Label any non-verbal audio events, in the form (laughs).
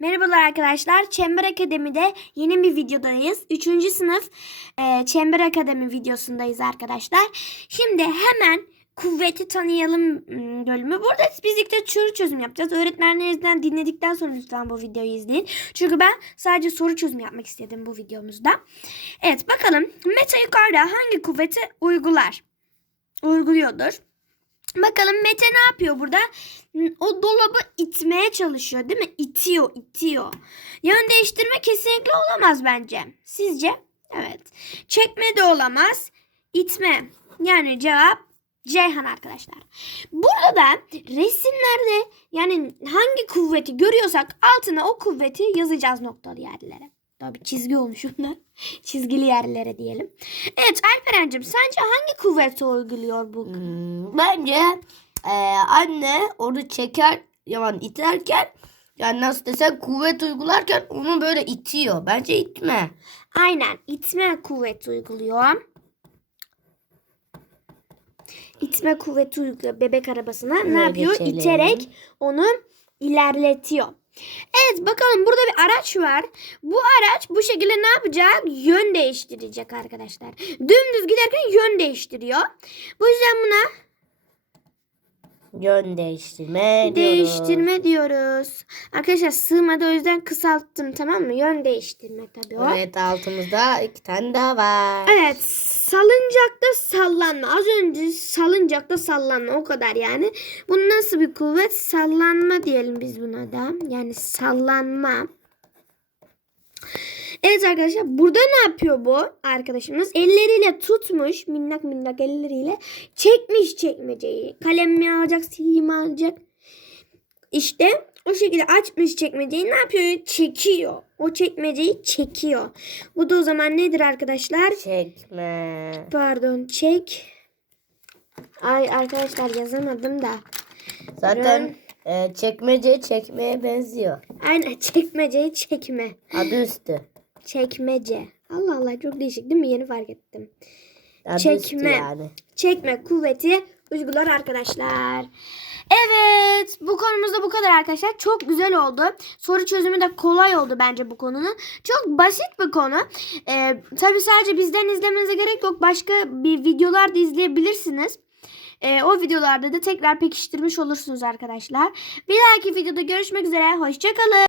Merhabalar arkadaşlar. Çember Akademi'de yeni bir videodayız. Üçüncü sınıf e, Çember Akademi videosundayız arkadaşlar. Şimdi hemen kuvveti tanıyalım m, bölümü. Burada birlikte soru çözüm yapacağız. Öğretmenlerinizden dinledikten sonra lütfen bu videoyu izleyin. Çünkü ben sadece soru çözümü yapmak istedim bu videomuzda. Evet bakalım Meta yukarıda hangi kuvveti uygular? Uyguluyordur. Bakalım Mete ne yapıyor burada? O dolabı itmeye çalışıyor değil mi? İtiyor, itiyor. Yön değiştirme kesinlikle olamaz bence. Sizce? Evet. Çekme de olamaz. İtme. Yani cevap Ceyhan arkadaşlar. Burada da resimlerde yani hangi kuvveti görüyorsak altına o kuvveti yazacağız noktalı yerlere. Tabii çizgi olmuş onlar. (laughs) Çizgili yerlere diyelim. Evet Alperen'cim sence hangi kuvveti uyguluyor bu? Hmm, bence e, anne onu çeker yaman iterken yani nasıl desem kuvvet uygularken onu böyle itiyor. Bence itme. Aynen itme kuvveti uyguluyor. İtme kuvveti uyguluyor bebek arabasına. ne yapıyor? geçelim. İterek onu ilerletiyor. Evet bakalım burada bir araç var. Bu araç bu şekilde ne yapacak? Yön değiştirecek arkadaşlar. Dümdüz giderken yön değiştiriyor. Bu yüzden buna Yön değiştirme diyoruz. değiştirme diyoruz. Arkadaşlar sığmadı o yüzden kısalttım tamam mı? Yön değiştirme tabii o. Evet altımızda iki tane daha var. Evet salıncakta sallanma. Az önce salıncakta sallanma o kadar yani. Bu nasıl bir kuvvet? Sallanma diyelim biz buna da. Yani sallanma. Evet arkadaşlar burada ne yapıyor bu arkadaşımız? Elleriyle tutmuş minnak minnak elleriyle çekmiş çekmeceyi. Kalem mi alacak, silgi mi alacak? İşte o şekilde açmış çekmeceyi ne yapıyor? Çekiyor. O çekmeceyi çekiyor. Bu da o zaman nedir arkadaşlar? Çekme. Pardon çek. Ay arkadaşlar yazamadım da. Zaten e, çekmece çekmeye benziyor. Aynen çekmeceyi çekme. Adı üstü. Çekmece. Allah Allah çok değişik değil mi? Yeni fark ettim. Adı Çekme. yani. Çekme kuvveti uygular arkadaşlar. Evet bu konumuz da bu kadar arkadaşlar. Çok güzel oldu. Soru çözümü de kolay oldu bence bu konunun. Çok basit bir konu. Ee, tabii sadece bizden izlemenize gerek yok. Başka bir videolar da izleyebilirsiniz. Ee, o videolarda da tekrar pekiştirmiş olursunuz arkadaşlar. Bir dahaki videoda görüşmek üzere. Hoşçakalın.